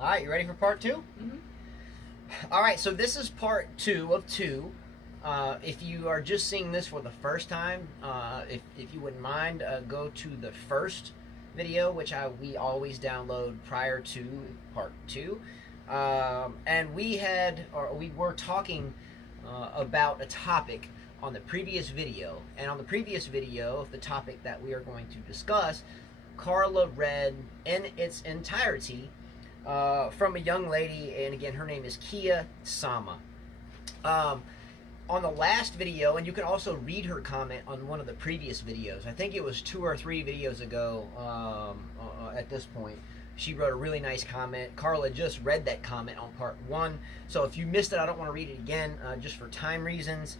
All right, you ready for part two? All right, so this is part two of two. If you are just seeing this for the first time, if you wouldn't mind, go to the first video, which we always download prior to part two. And we were talking about a topic on the previous video. And on the previous video, the topic that we are going to discuss, Carla read in its entirety from a young lady, and again, her name is Kia Sama. On the last video, and you can also read her comment on one of the previous videos. I think it was 2 or 3 videos ago at this point. She wrote a really nice comment. Carla just read that comment on part 1. So if you missed it, I don't want to read it again just for time reasons.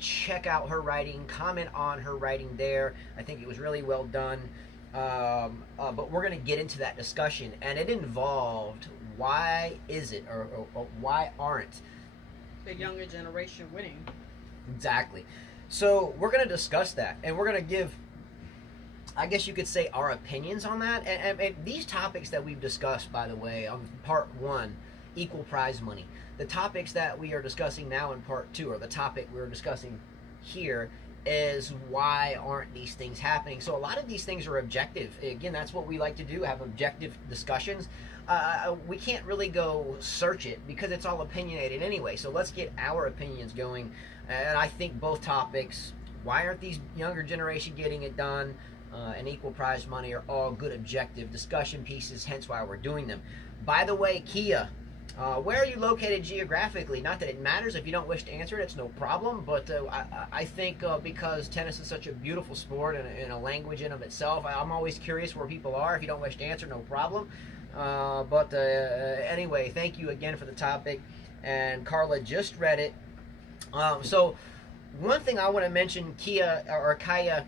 Check out her writing, comment on her writing there. I think it was really well done. But we're going to get into that discussion, and it involved why is it or why aren't the younger generation winning. Exactly. So we're going to discuss that, and we're going to give, I guess you could say, our opinions on that. And these topics that we've discussed, by the way, on part 1, equal prize money. The topics that we are discussing now in part 2, or the topic we're discussing here, is why aren't these things happening? So a lot of these things are objective. Again, that's what we like to do, have objective discussions. We can't really go search it because it's all opinionated anyway. So let's get our opinions going. And I think both topics, why aren't these younger generation getting it done, and equal prize money, are all good objective discussion pieces, hence why we're doing them. By the way, Kia, where are you located geographically? Not that it matters. If you don't wish to answer it, it's no problem. But I think because tennis is such a beautiful sport and a language in of itself, I'm always curious where people are. If you don't wish to answer, no problem. But anyway, thank you again for the topic. And Carla just read it. So one thing I want to mention, Kia or Kaya,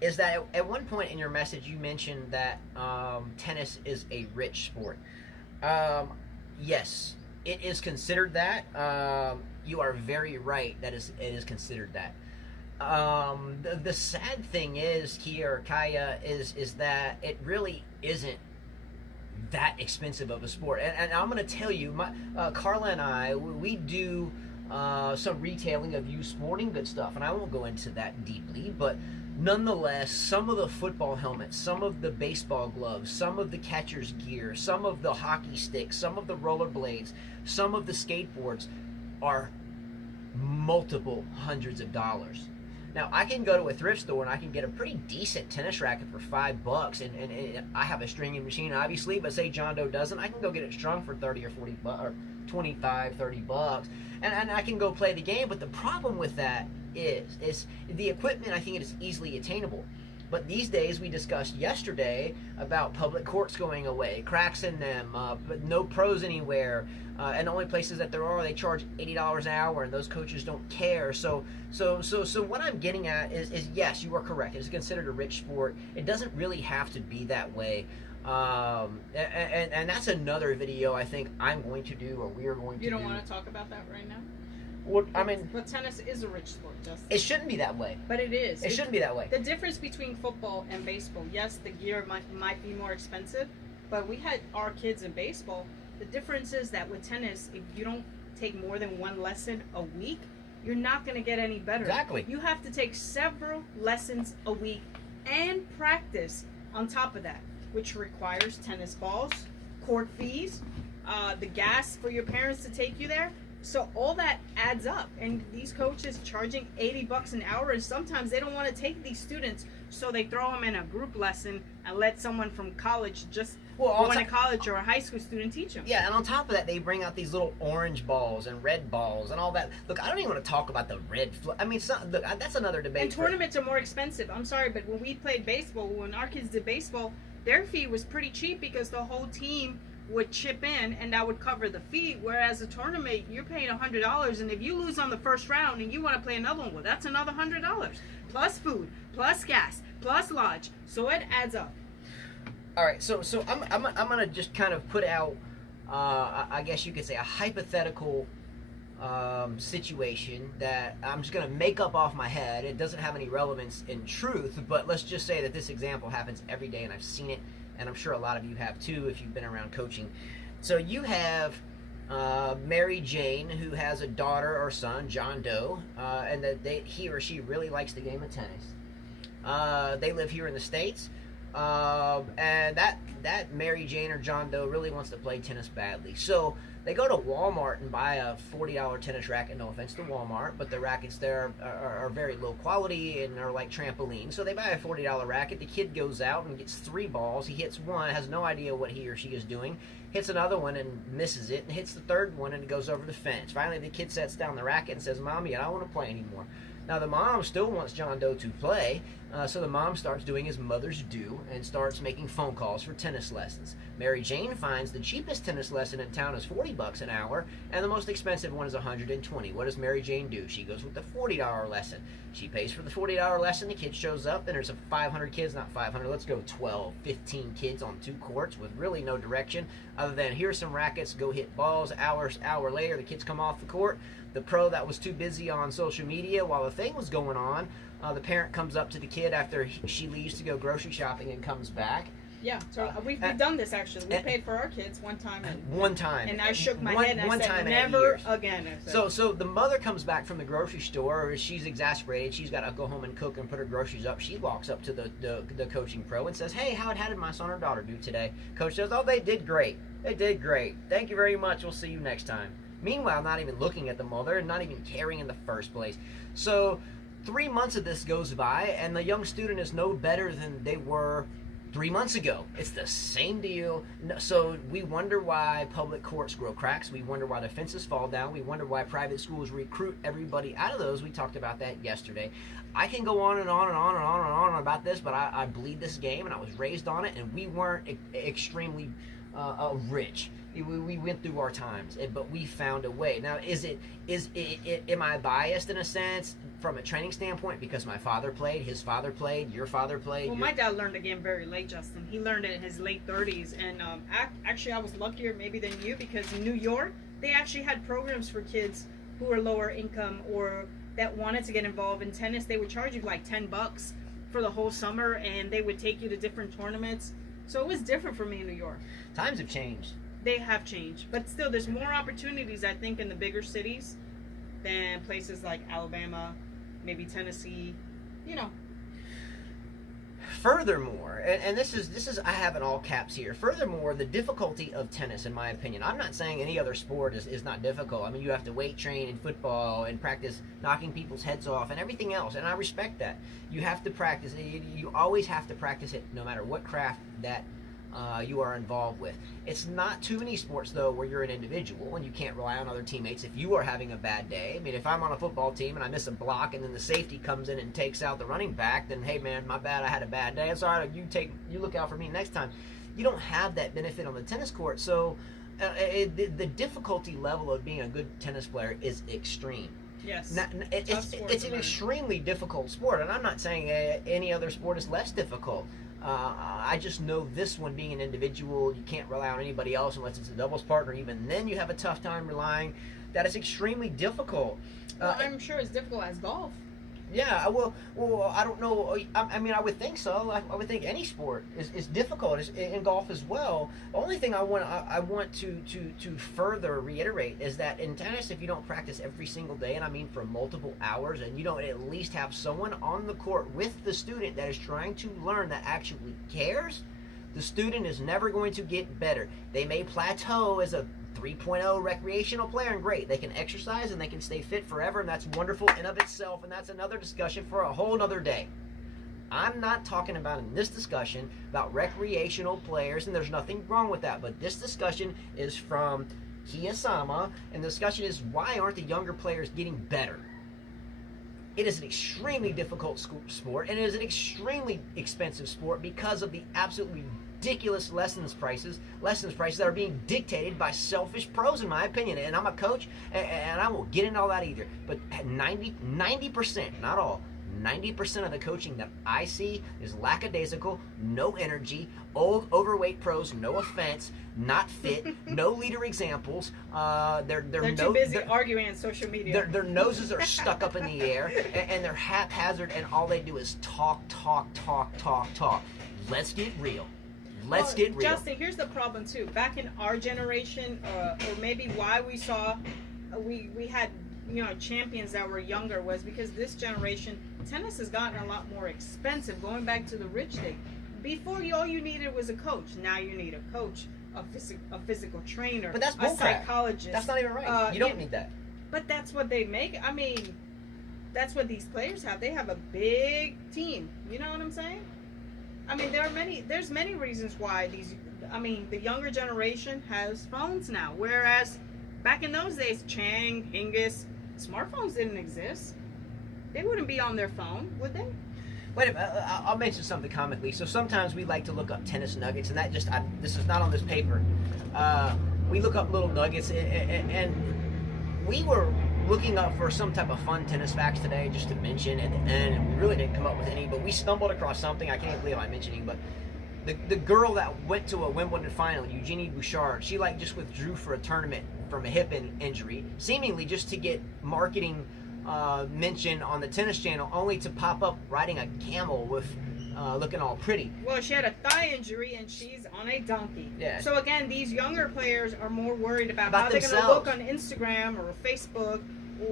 is that at one point in your message you mentioned that tennis is a rich sport. Yes, it is considered that. You are very right that it is considered that. The sad thing is, Kia or Kaya, is that it really isn't that expensive of a sport. And I'm going to tell you, Carla and I, we do some retailing of used sporting good stuff, and I won't go into that deeply, but nonetheless, some of the football helmets, some of the baseball gloves, some of the catcher's gear, some of the hockey sticks, some of the rollerblades, some of the skateboards are multiple hundreds of dollars. Now, I can go to a thrift store and I can get a pretty decent tennis racket for $5, and I have a stringing machine, obviously, but say John Doe doesn't, I can go get it strung for 30 or 40 or 25, 30 bucks, and I can go play the game. But the problem with that is the equipment. I think it is easily attainable, but these days, we discussed yesterday about public courts going away, cracks in them, but no pros anywhere, and the only places that there are, they charge $80 an hour, and those coaches don't care. So what I'm getting at is yes, you are correct. It is considered a rich sport. It doesn't really have to be that way. And that's another video I think I'm going to do, or we are going to do. You don't want to talk about that right now? Well, I mean, but tennis is a rich sport, Justin. It shouldn't be that way. But it is. It shouldn't be that way. The difference between football and baseball, yes, the gear might be more expensive, but we had our kids in baseball. The difference is that with tennis, if you don't take more than 1 lesson a week, you're not going to get any better. Exactly. You have to take several lessons a week and practice on top of that, which requires tennis balls, court fees, the gas for your parents to take you there. So all that adds up, and these coaches charging $80 an hour, and sometimes they don't want to take these students, so they throw them in a group lesson and let someone from college just going to college or a high school student teach them. Yeah, and on top of that, they bring out these little orange balls and red balls and all that. Look, I don't even want to talk about the red. I mean, look, that's another debate. And tournaments are more expensive. I'm sorry, but when we played baseball, when our kids did baseball, their fee was pretty cheap because the whole team would chip in, and that would cover the fee. Whereas a tournament, you're paying $100, and if you lose on the first round and you want to play another one, well, that's another $100 plus food, plus gas, plus lodge. So it adds up. All right, so I'm gonna just kind of put out, I guess you could say, a hypothetical situation that I'm just gonna make up off my head. It doesn't have any relevance in truth, but let's just say that this example happens every day, and I've seen it and I'm sure a lot of you have too if you've been around coaching. So you have Mary Jane, who has a daughter or son, John Doe, and that he or she really likes the game of tennis. They live here in the States, and that Mary Jane or John Doe really wants to play tennis badly. So they go to Walmart and buy a $40 tennis racket. No offense to Walmart, but the rackets there are very low quality and are like trampolines. So they buy a $40 racket. The kid goes out and gets 3 balls. He hits one, has no idea what he or she is doing, hits another one and misses it, and hits the third one and it goes over the fence. Finally, the kid sets down the racket and says, "Mommy, I don't want to play anymore." Now, the mom still wants John Doe to play, so the mom starts doing as mothers do and starts making phone calls for tennis lessons. Mary Jane finds the cheapest tennis lesson in town is $40 an hour, and the most expensive one is $120. What does Mary Jane do? She goes with the $40 lesson. She pays for the $40 lesson. The kid shows up, and there's 500 kids, not 500, let's go 12, 15 kids on 2 courts with really no direction other than here's some rackets, go hit balls. Hour later, the kids come off the court. The pro that was too busy on social media while the thing was going on, the parent comes up to the kid after she leaves to go grocery shopping and comes back. Yeah, so we've done this actually. We paid for our kids one time. And I shook my head and I said, never again. So the mother comes back from the grocery store. She's exasperated. She's got to go home and cook and put her groceries up. She walks up to the coaching pro and says, "Hey, how did my son or daughter do today?" Coach says, "Oh, they did great. They did great. Thank you very much. We'll see you next time." Meanwhile, not even looking at the mother and not even caring in the first place. So 3 months of this goes by, and the young student is no better than they were 3 months ago. It's the same deal. So we wonder why public courts grow cracks. We wonder why the fences fall down. We wonder why private schools recruit everybody out of those. We talked about that yesterday. I can go on and on and on and on and on about this, but I bleed this game, and I was raised on it, and we weren't extremely rich. We went through our times, but we found a way. Now, am I biased in a sense from a training standpoint because my father played, his father played, your father played? Well, my dad learned the game very late, Justin. He learned it in his late 30s, and actually I was luckier maybe than you because in New York, they actually had programs for kids who were lower income or that wanted to get involved in tennis. They would charge you like $10 for the whole summer, and they would take you to different tournaments. So it was different for me in New York. Times have changed. They have changed, but still there's more opportunities I think in the bigger cities than places like Alabama, maybe Tennessee, Furthermore, and this is I have in all caps here. Furthermore, the difficulty of tennis, in my opinion, I'm not saying any other sport is not difficult. I mean, you have to weight train in football and practice knocking people's heads off and everything else, and I respect that. You have to practice. You always have to practice it, no matter what craft that you are involved with. It's not too many sports though where you're an individual and you can't rely on other teammates if you are having a bad day. I mean, if I'm on a football team and I miss a block and then the safety comes in and takes out the running back, then hey man, my bad, I had a bad day. It's all right, you look out for me next time. You don't have that benefit on the tennis court, so the difficulty level of being a good tennis player is extreme. Yes. It's an extremely difficult sport, and I'm not saying any other sport is less difficult. I just know this one, being an individual, you can't rely on anybody else unless it's a doubles partner. Even then, you have a tough time relying. That is extremely difficult. Well, I'm sure it's difficult as golf. Yeah, well, I don't know. I mean, I would think so. I would think any sport is difficult, in golf as well. The only thing I want to further reiterate is that in tennis, if you don't practice every single day, and I mean for multiple hours, and you don't at least have someone on the court with the student that is trying to learn, that actually cares, the student is never going to get better. They may plateau as a 3.0 recreational player, and great, they can exercise and they can stay fit forever, and that's wonderful in of itself, and that's another discussion for a whole nother day. I'm not talking about in this discussion about recreational players, and there's nothing wrong with that, but this discussion is from Kiyosama, and the discussion is, why aren't the younger players getting better? It is an extremely difficult sport, and it is an extremely expensive sport because of the absolutely ridiculous lessons prices that are being dictated by selfish pros, in my opinion. And I'm a coach, and I won't get into all that either. But 90%, not all, 90% of the coaching that I see is lackadaisical, no energy, old, overweight pros, no offense, not fit, no leader examples. They're too busy arguing on social media. Their noses are stuck up in the air, and they're haphazard, and all they do is talk. Let's get real. Let's get real. Justin, here's the problem too. Back in our generation, or maybe why we saw, we had champions that were younger, was because this generation tennis has gotten a lot more expensive. Going back to the rich thing, before all you needed was a coach. Now you need a coach, a physical trainer, but that's a psychologist. That's not even right. You don't need that. But that's what they make. I mean, that's what these players have. They have a big team. You know what I'm saying? I mean, there's many reasons why the younger generation has phones now. Whereas back in those days, Chang, Hingis, smartphones didn't exist. They wouldn't be on their phone, would they? Wait a minute, I'll mention something comically. So sometimes we like to look up tennis nuggets, and that this is not on this paper. We look up little nuggets, and we were looking up for some type of fun tennis facts today, just to mention, and we really didn't come up with any, but we stumbled across something. I can't believe I'm mentioning, but the girl that went to a Wimbledon final, Eugenie Bouchard, she just withdrew for a tournament from a hip injury, seemingly just to get marketing mention on the tennis channel, only to pop up riding a camel with looking all pretty. Well, she had a thigh injury and she's on a donkey. Yeah. So again, these younger players are more worried about how themselves. They're going to look on Instagram or Facebook,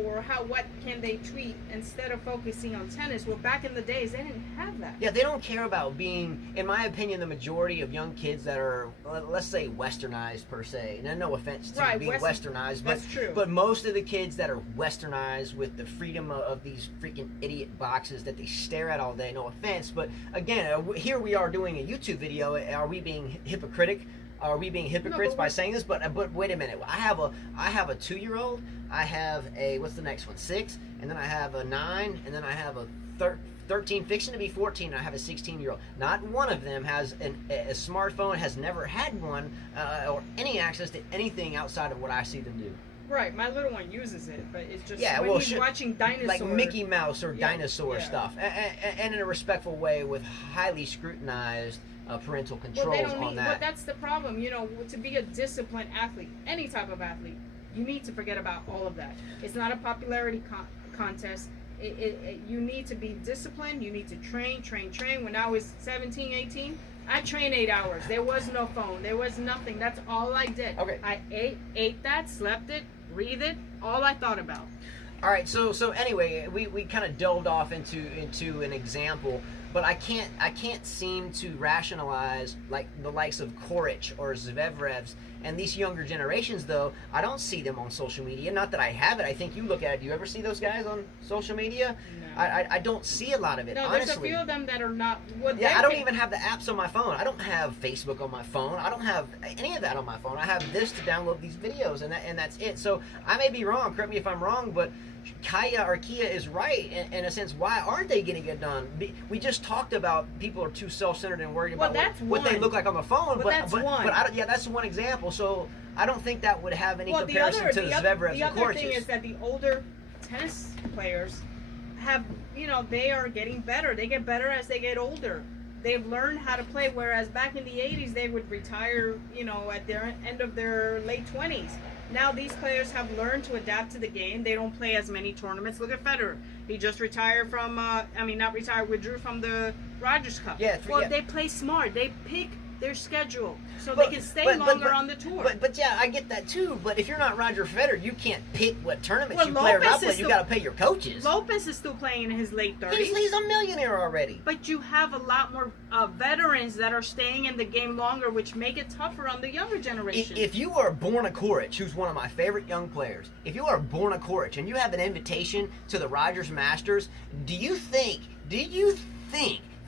or what can they tweet, instead of focusing on tennis. Well, back in the days, they didn't have that. Yeah, they don't care about being, in my opinion, the majority of young kids that are, let's say, westernized per se. And no offense to being westernized, but that's true. But most of the kids that are westernized with the freedom of these freaking idiot boxes that they stare at all day, no offense, but again, here we are doing a YouTube video. Are we being hypocritic? Are we being hypocrites by saying this? But wait a minute. I have a 2-year-old. I have a, what's the next one? 6, and then I have a 9, and then I have a 13, fixing to be 14. And I have a 16-year-old. Not one of them has a smartphone. Has never had one or any access to anything outside of what I see them do. Right, my little one uses it, but it's just he's watching dinosaur, like Mickey Mouse or dinosaur stuff, and in a respectful way with highly scrutinized parental controls on that. But that's the problem, to be a disciplined athlete, any type of athlete, you need to forget about all of that. It's not a popularity contest. You need to be disciplined. You need to train. When I was 17, 18, I trained 8 hours. There was no phone. There was nothing. That's all I did. Okay. I ate that, slept it, breathed it, all I thought about. All right, so anyway, we kind of delved off into an example, but I can't seem to rationalize like the likes of Korich or Zverev's and these younger generations. Though I don't see them on social media. Not that I have it. I think you look at it. Do you ever see those guys on social media? No. I don't see a lot of it. No, honestly. There's a few of them that are not. I don't even have the apps on my phone. I don't have Facebook on my phone. I don't have any of that on my phone. I have this to download these videos, and that's it. So I may be wrong. Correct me if I'm wrong, but Kia is right in a sense. Why aren't they getting it done? We just talked about people are too self-centered and worried about what they look like on the phone. But that's one example. So I don't think that would have any comparison to the Zverev. The other thing is that the older tennis players have, they are getting better. They get better as they get older. They've learned how to play, whereas back in the 80s, they would retire, at their end of their late 20s. Now these players have learned to adapt to the game. They don't play as many tournaments. Look at Federer. He just retired from, withdrew from the Rogers Cup. They play smart. They pick their schedule so they can stay longer on the tour. But I get that too. But if you're not Roger Federer, you can't pick what tournaments you play or not play. You got to pay your coaches. Lopez is still playing in his late 30s. He's a millionaire already. But you have a lot more veterans that are staying in the game longer, which make it tougher on the younger generation. If you are Borna Coric, who's one of my favorite young players, if you are Borna Coric and you have an invitation to the Rogers Masters, do you think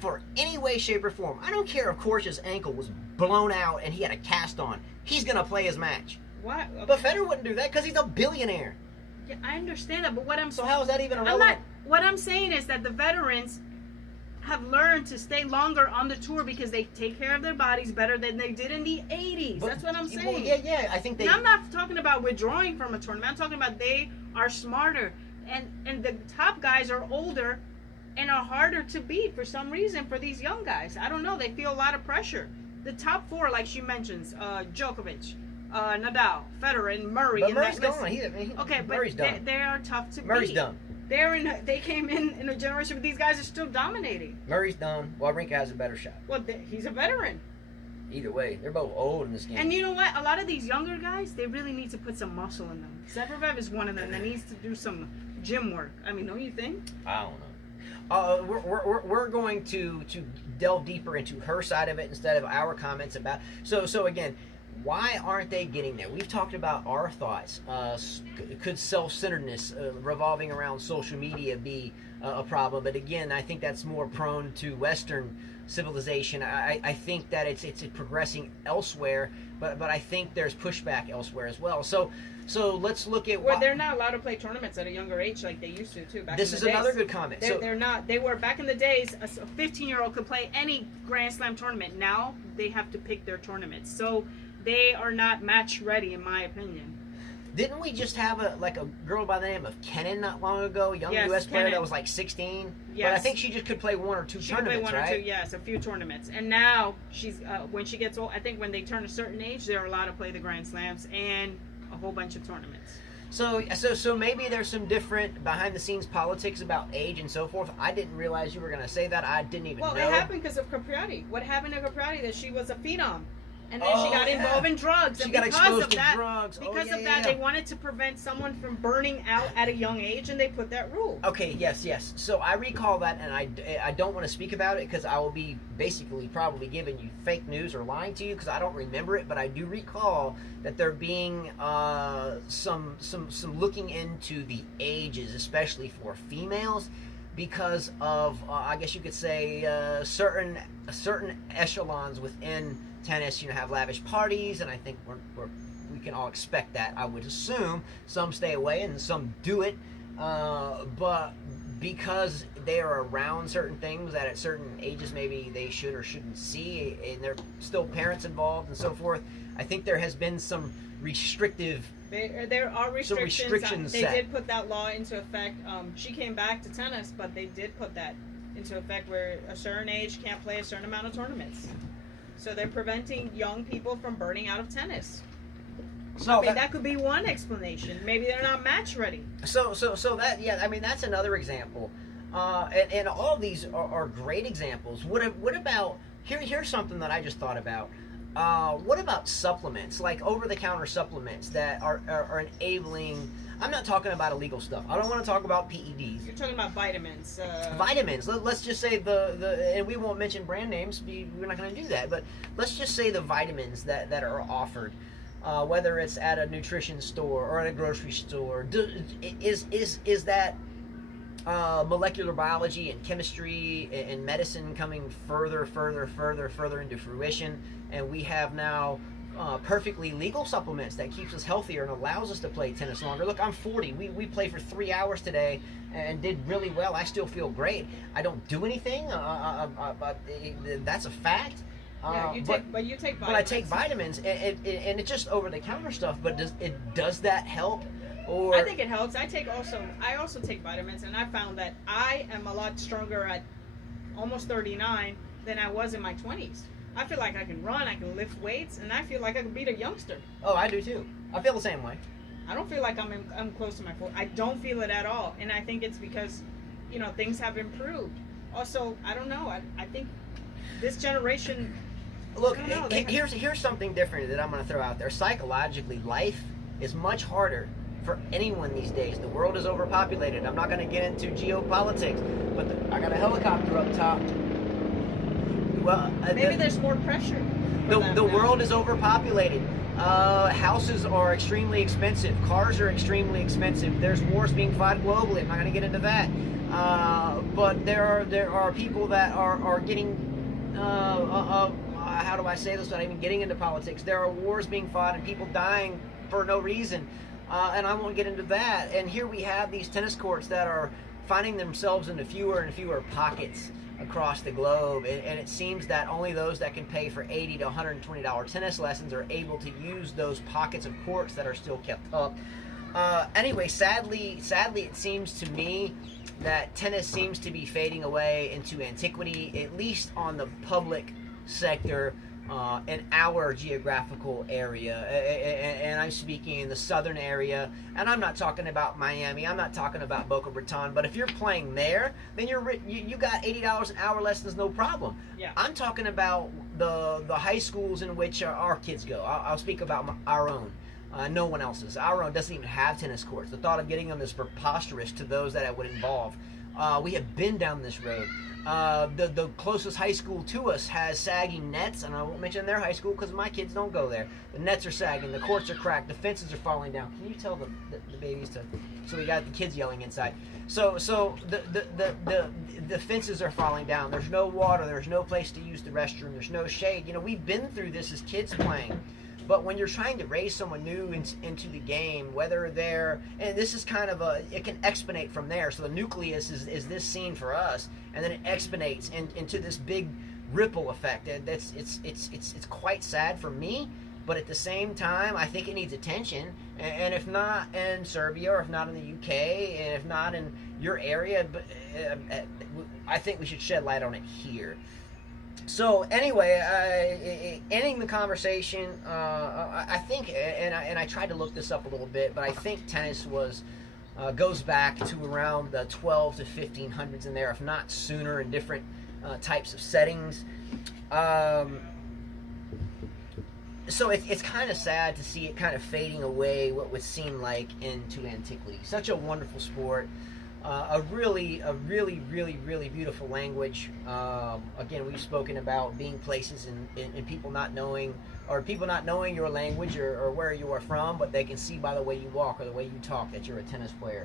for any way, shape, or form, I don't care if Coric's ankle was blown out and he had a cast on, he's going to play his match? What? Okay. But Federer wouldn't do that because he's a billionaire. Yeah, I understand that, but so how is that even irrelevant? What I'm saying is that the veterans have learned to stay longer on the tour because they take care of their bodies better than they did in the 80s. That's what I'm saying. Well, I think they... Now, I'm not talking about withdrawing from a tournament. I'm talking about they are smarter. And the top guys are older and are harder to beat for some reason for these young guys. I don't know. They feel a lot of pressure. The top four, like she mentions, Djokovic, Nadal, Federer, and Murray. But Murray's gone. Murray's done. They are tough to beat. Murray's done. They came in a generation, but these guys are still dominating. Murray's done. Wawrinka has a better shot. Well, he's a veteran. either way, they're both old in this game. And you know what? A lot of these younger guys, they really need to put some muscle in them. Zverev is one of them that needs to do some gym work. I mean, don't you think? I don't know. We're going to delve deeper into her side of it instead of our comments about. So again, why aren't they getting there? We've talked about our thoughts. Could self-centeredness revolving around social media be a problem? But again, I think that's more prone to Western civilization. I think that it's progressing elsewhere, but I think there's pushback elsewhere as well. So let's look at well, they're not allowed to play tournaments at a younger age like they used to too. This is another good comment. They're not. They were back in the days. A 15-year-old could play any Grand Slam tournament. Now they have to pick their tournaments. So they are not match ready, in my opinion. Didn't we just have a girl by the name of Kennan not long ago, a young U.S. player that was like 16? Yes. But I think she just could play one or two tournaments, right? Or two, yes, a few tournaments. And now she's when she gets old, I think when they turn a certain age, they're allowed to play the Grand Slams and a whole bunch of tournaments. So maybe there's some different behind-the-scenes politics about age and so forth. I didn't realize you were going to say that. I didn't even know. Well, it happened because of Capriati. What happened to Capriati? That she was a phenom. And then she got involved in drugs. She and got because exposed of to that, drugs. Because of that, they wanted to prevent someone from burning out at a young age, and they put that rule. Okay, yes. So I recall that, and I don't want to speak about it because I will be basically probably giving you fake news or lying to you because I don't remember it, but I do recall that there being some looking into the ages, especially for females, because of I guess you could say certain echelons within tennis, have lavish parties, and I think we can all expect that. I would assume some stay away and some do it, but because they are around certain things that at certain ages maybe they should or shouldn't see, and there are still parents involved and so forth, I think there has been some restrictive. There are restrictions. Some restrictions they set. did put that law into effect. She came back to tennis, but they did put that into effect where a certain age can't play a certain amount of tournaments. So they're preventing young people from burning out of tennis. So that could be one explanation. Maybe they're not match ready. So that that's another example. And all these are great examples. What about here's something that I just thought about. What about supplements, like over-the-counter supplements that are enabling? I'm not talking about illegal stuff. I don't want to talk about PEDs. You're talking about vitamins. Vitamins. Let's just say and we won't mention brand names. We're not going to do that. But let's just say the vitamins that are offered, whether it's at a nutrition store or at a grocery store. Is that molecular biology and chemistry and medicine coming further into fruition, and we have now perfectly legal supplements that keeps us healthier and allows us to play tennis longer. Look, I'm 40. We played for 3 hours today and did really well. I still feel great. I don't do anything, but that's a fact. Yeah, you take vitamins. But I take vitamins, and it's just over-the-counter stuff. But does that help? Or I think it helps. I also take vitamins, and I found that I am a lot stronger at almost 39 than I was in my 20s. I feel like I can run, I can lift weights, and I feel like I can beat a youngster. Oh, I do too. I feel the same way. I don't feel like I'm close to my 40. I don't feel it at all, and I think it's because, things have improved. Also, I don't know. I think this generation. Look, here's something different that I'm going to throw out there. Psychologically, life is much harder for anyone these days. The world is overpopulated. I'm not going to get into geopolitics, but I got a helicopter up top. Well, maybe there's more pressure. The world is overpopulated. Houses are extremely expensive. Cars are extremely expensive. There's wars being fought globally. I'm not going to get into that. But there are people that are getting. How do I say this without even getting into politics? There are wars being fought and people dying for no reason. And I won't get into that. And here we have these tennis courts that are finding themselves into fewer and fewer pockets across the globe, and it seems that only those that can pay for $80 to $120 tennis lessons are able to use those pockets of courts that are still kept up. Anyway, sadly, it seems to me that tennis seems to be fading away into antiquity, at least on the public sector in our geographical area, and I'm speaking in the southern area, and I'm not talking about Miami, I'm not talking about Boca Raton, but if you're playing there, then you got $80 an hour lessons, no problem. Yeah. I'm talking about the high schools in which our kids go. I'll speak about our own. No one else's. Our own doesn't even have tennis courts. The thought of getting them is preposterous to those that it would involve. We have been down this road. The closest high school to us has sagging nets, and I won't mention their high school because my kids don't go there. The nets are sagging, the courts are cracked, the fences are falling down. Can you tell the babies to? So we got the kids yelling inside. So the fences are falling down. There's no water. There's no place to use the restroom. There's no shade. You know, we've been through this as kids playing. But when you're trying to raise someone new into the game, whether they're, and this is kind of it can exponate from there. So the nucleus is this scene for us, and then it exponates into this big ripple effect. It's quite sad for me, but at the same time, I think it needs attention. And if not in Serbia, or if not in the UK, and if not in your area, but I think we should shed light on it here. So anyway, ending the conversation, I think, and I tried to look this up a little bit, but I think tennis goes back to around the 12 to 1500s in there, if not sooner, in different types of settings. So it's kind of sad to see it kind of fading away, what would seem like into antiquity. Such a wonderful sport. A really beautiful language. Again, we've spoken about being places and people not knowing, or people not knowing your language or where you are from, but they can see by the way you walk or the way you talk that you're a tennis player.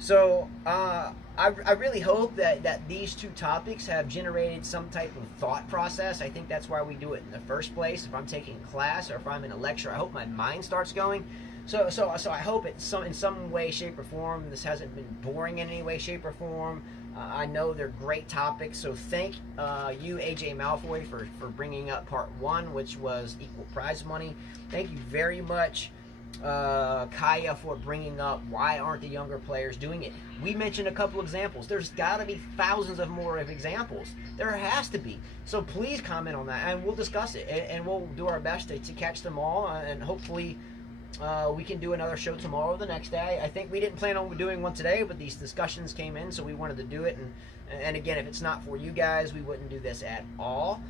So I really hope that these two topics have generated some type of thought process. I think that's why we do it in the first place. If I'm taking a class or if I'm in a lecture, I hope my mind starts going. So I hope in some way, shape, or form, this hasn't been boring in any way, shape, or form. I know they're great topics, so thank you, AJ Malfoy, for bringing up part one, which was equal prize money. Thank you very much, Kaya, for bringing up why aren't the younger players doing it. We mentioned a couple examples. There's got to be thousands of more of examples. There has to be. So please comment on that, and we'll discuss it, and we'll do our best to catch them all, and hopefully we can do another show tomorrow or the next day. I think we didn't plan on doing one today, but these discussions came in, so we wanted to do it. And again, if it's not for you guys, we wouldn't do this at all.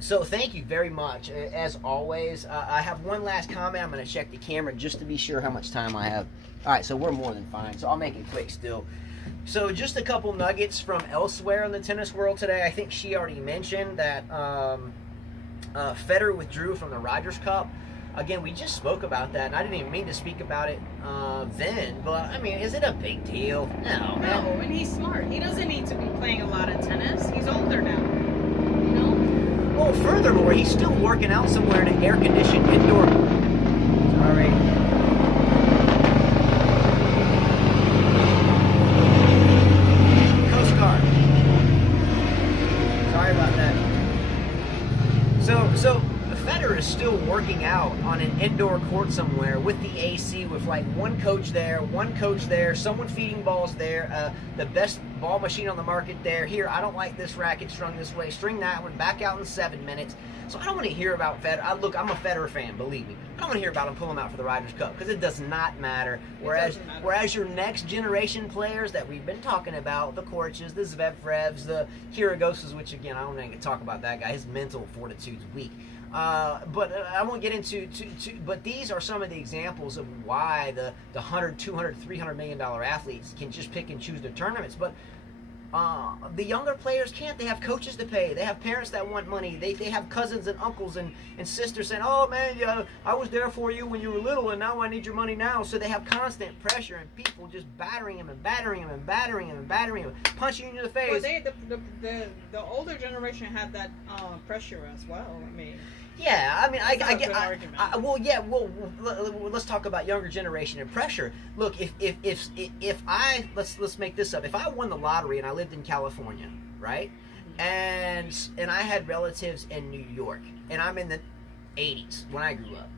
So thank you very much. As always, I have one last comment. I'm going to check the camera just to be sure how much time I have. All right, so we're more than fine, so I'll make it quick still. So just a couple nuggets from elsewhere in the tennis world today. I think she already mentioned that Federer withdrew from the Rogers Cup. Again, we just spoke about that, and I didn't even mean to speak about it then, but, I mean, is it a big deal? No, man. No, and he's smart. He doesn't need to be playing a lot of tennis. He's older now, you know? Well, furthermore, he's still working out somewhere in an air-conditioned indoor... Sorry. Coast Guard. Sorry about that. So Federer is still working out on an indoor court somewhere with the AC, with like one coach there, someone feeding balls there, the best ball machine on the market there. Here, I don't like this racket strung this way. String that one back out in 7 minutes. So I don't want to hear about Federer. Look, I'm a Federer fan, believe me. I don't want to hear about him pulling out for the Rogers Cup because it does not matter. Whereas your next generation players that we've been talking about, the Korches, the Zverevs, the Kyrgioses, which again, I don't even talk about that guy. His mental fortitude's weak. But I won't get into but these are some of the examples of why the 100, 200, 300 million dollar athletes can just pick and choose their tournaments. But the younger players can't. They have coaches to pay. They have parents that want money. They have cousins and uncles and sisters saying, oh man, I was there for you when you were little and now I need your money now. So they have constant pressure and people just battering him and battering him and battering him and battering him, punching you in the face. Well, the older generation had that pressure as well. I mean, yeah, I mean, I get. Well, let's talk about younger generation and pressure. Look, if I let's make this up. If I won the lottery and I lived in California, right, and I had relatives in New York, and I'm in the '80s when I grew up,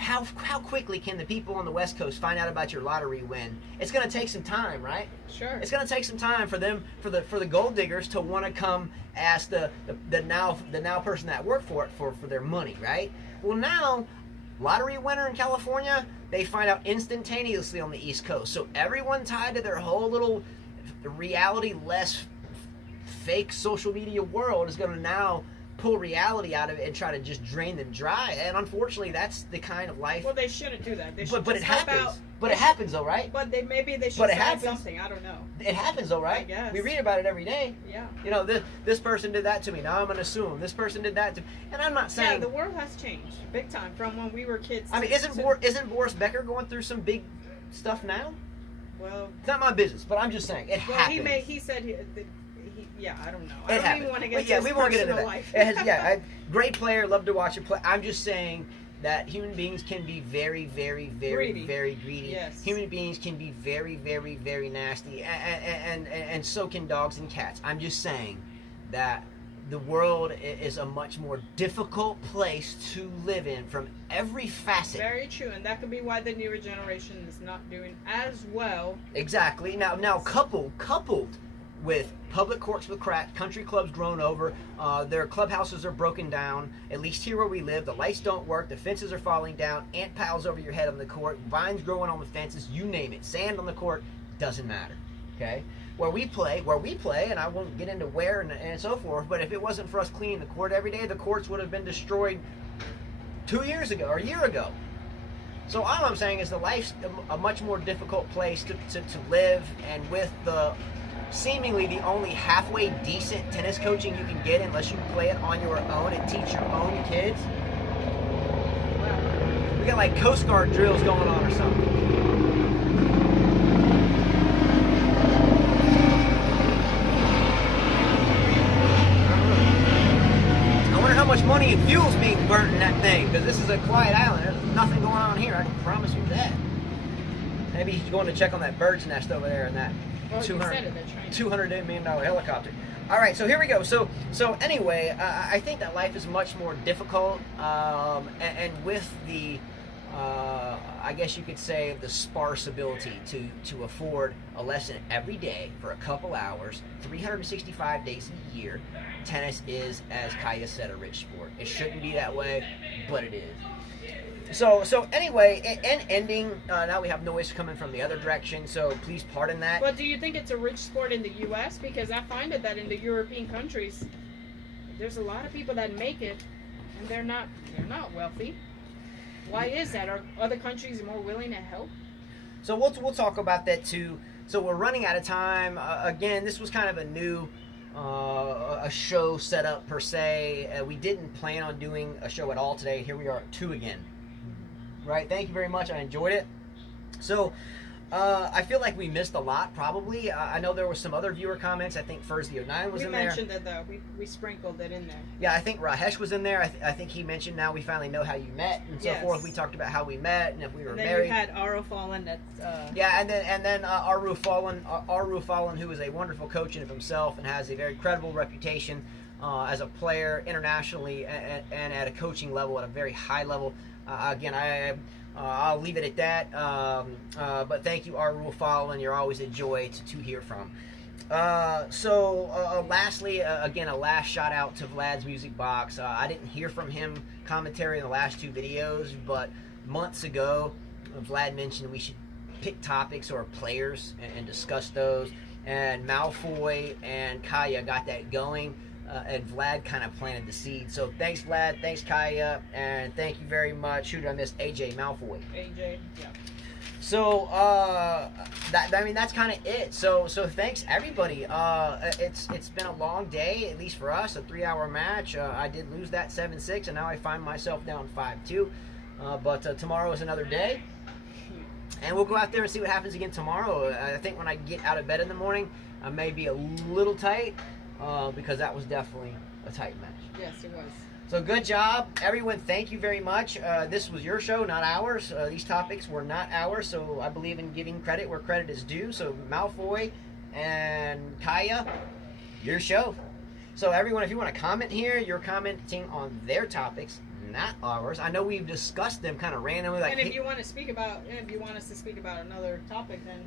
how quickly can the people on the West Coast find out about your lottery win? It's going to take some time, right? Sure. It's going to take some time for the gold diggers to want to come ask the now person that worked for it for their money, right? Well, now lottery winner in California, they find out instantaneously on the East Coast. So everyone tied to their whole little reality less fake social media world is going to now pull reality out of it and try to just drain them dry. And unfortunately, that's the kind of life. Well, they shouldn't do that. They should but it just help happens. out. But it happens though, right? But maybe they should But it set up happens. something. I don't know. It happens though, right? I guess. We read about it every day. Yeah. You know, this person did that to me. Now I'm gonna sue him. This person did that to me. And I'm not saying. Yeah, the world has changed big time from when we were kids. I mean, isn't Boris Becker going through some big stuff now? Well, It's not my business, but I'm just saying it happens. He said yeah, I don't know. It I don't happens. even want to get But into we his won't get into personal that. life. It has, great player, love to watch it play. I'm just saying that human beings can be very, very, very, Greedy. very greedy. Yes. Human beings can be very, very, very nasty, and so can dogs and cats. I'm just saying that the world is a much more difficult place to live in from every facet. Very true, and that could be why the newer generation is not doing as well. Exactly. Now coupled with public courts with crack, country clubs grown over, their clubhouses are broken down, at least here where we live, the lights don't work, the fences are falling down, ant piles over your head on the court, vines growing on the fences, you name it, sand on the court, doesn't matter, okay? Where we play, and I won't get into where and so forth, but if it wasn't for us cleaning the court every day, the courts would have been destroyed 2 years ago or a year ago. So all I'm saying is the life's a much more difficult place to live, and with the seemingly the only halfway decent tennis coaching you can get, unless you play it on your own and teach your own kids. We got like Coast Guard drills going on or something. I wonder how much money and fuel's being burnt in that thing, because this is a quiet island. There's nothing going on here, I can promise you that. Maybe he's going to check on that bird's nest over there in that Well, $200 million helicopter. All right, so here we go. So anyway, I think that life is much more difficult, and with the, I guess you could say, the sparse ability to afford a lesson every day for a couple hours, 365 days a year, tennis is, as Kaya said, a rich sport. It shouldn't be that way, but it is. So anyway, and ending, now we have noise coming from the other direction, so please pardon that. But do you think it's a rich sport in the U.S.? Because I find it that in the European countries, there's a lot of people that make it, and they're not wealthy. Why is that? Are other countries more willing to help? So we'll talk about that too. So we're running out of time. Again, this was kind of a new a show set up per se. We didn't plan on doing a show at all today. Here we are at 2 again. Right, thank you very much. I enjoyed it. So, I feel like we missed a lot, probably. I know there were some other viewer comments. I think Furzy09 was in there. We mentioned it, though. We sprinkled it in there. Yeah, I think Rahesh was in there. I think he mentioned now we finally know how you met and so forth. We talked about how we met and if we were married. And then you had Aro Fallen that's... Yeah, and then Aru Fallen, who is a wonderful coach in of himself and has a very credible reputation as a player internationally and at a coaching level, at a very high level. Again, I'll leave it at that. But thank you, our rule follow, and you're always a joy to hear from. Lastly, again, a last shout out to Vlad's Music Box. I didn't hear from him commentary in the last 2 videos, but months ago, Vlad mentioned we should pick topics or players and discuss those. And Malfoy and Kaya got that going. And Vlad kind of planted the seed. So thanks, Vlad. Thanks, Kaya. And thank you very much. Who did I miss? AJ Malfoy. AJ, yeah. So, that's kind of it. So thanks, everybody. It's been a long day, at least for us, a 3-hour match. I did lose that 7-6, and now I find myself down 5-2. But tomorrow is another day. And we'll go out there and see what happens again tomorrow. I think when I get out of bed in the morning, I may be a little tight. Because that was definitely a tight match. Yes, it was. So good job, everyone. Thank you very much. This was your show, not ours. These topics were not ours, so I believe in giving credit where credit is due. So Malfoy and Kaya, your show. So everyone, if you want to comment here, you're commenting on their topics, not ours. I know we've discussed them kind of randomly. Like, and if you want to speak about, if you want us to speak about another topic, then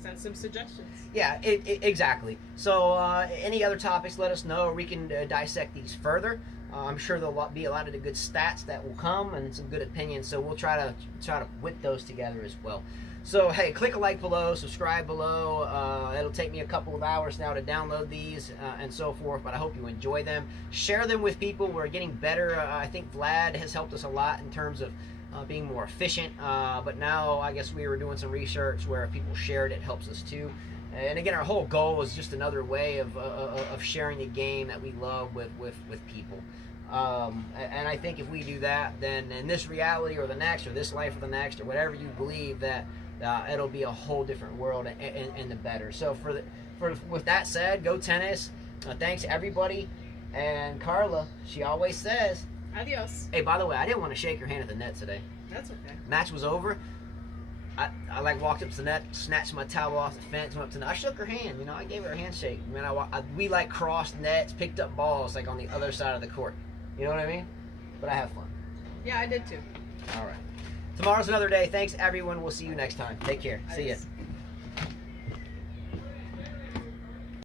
send some suggestions. Yeah, exactly. So any other topics, let us know. We can dissect these further. I'm sure there'll be a lot of the good stats that will come and some good opinions. So we'll try to whip those together as well. So hey, click a like below, subscribe below. It'll take me a couple of hours now to download these and so forth, but I hope you enjoy them. Share them with people. We're getting better. I think Vlad has helped us a lot in terms of being more efficient. But now I guess we were doing some research where if people share it, it helps us too. And again, our whole goal is just another way of sharing the game that we love with people. And I think if we do that, then in this reality or the next, or this life or the next, or whatever you believe, that it'll be a whole different world and the better. So with that said, go tennis. Thanks everybody. And Carla, she always says, adios. Hey, by the way, I didn't want to shake your hand at the net today. That's okay. Match was over. I like walked up to the net, snatched my towel off the fence, went up to the net. I shook her hand, I gave her a handshake. We like crossed nets, picked up balls like on the other side of the court. You know what I mean? But I have fun. Yeah, I did too. All right. Tomorrow's another day. Thanks, everyone. We'll see you next time. Take care. See ya.